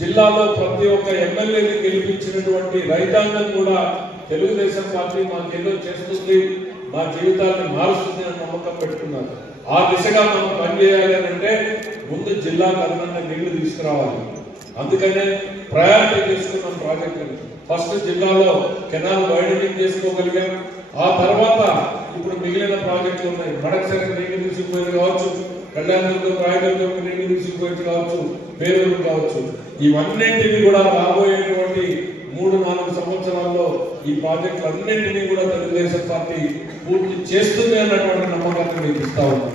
జిల్లాలో ప్రతి ఒక్క ఎమ్మెల్యేని గెలిపించినటువంటి రైతాంగం కూడా తెలుగుదేశం పార్టీ మాకేదో చేస్తుంది, మా జీవితాన్ని మారుస్తుంది అని నమ్మకం పెట్టుకున్నారు. ఆ దిశగా మనం పనిచేయాలి అని అంటే ముందు జిల్లాకు అదనంగా నీళ్లు తీసుకురావాలి. అందుకనే ప్రయారిటీ తీసుకున్నాం ప్రాజెక్టులు. ఫస్ట్ జిల్లాలో కెనాల్ వైడనింగ్ చేసుకోగలిగాం. ఆ తర్వాత ఇప్పుడు మిగిలిన ప్రాజెక్టులు ఉన్నాయి. మడకసరి నీళ్లు తీసుకుపోయేది కావచ్చు, కళ్యాణదుర్గం రాయదుర్గం నీళ్లు తీసుకుపోయేది కావచ్చు, పేరూరు కావచ్చు. ఇవన్నింటినీ కూడా రాబోయేటువంటి 3-4 సంవత్సరాల్లో ఈ ప్రాజెక్టులన్నింటినీ కూడా తెలుగుదేశం పార్టీ పూర్తి చేస్తుంది అన్నటువంటి నమ్మకాన్ని మీకు ఇస్తా ఉన్నాం.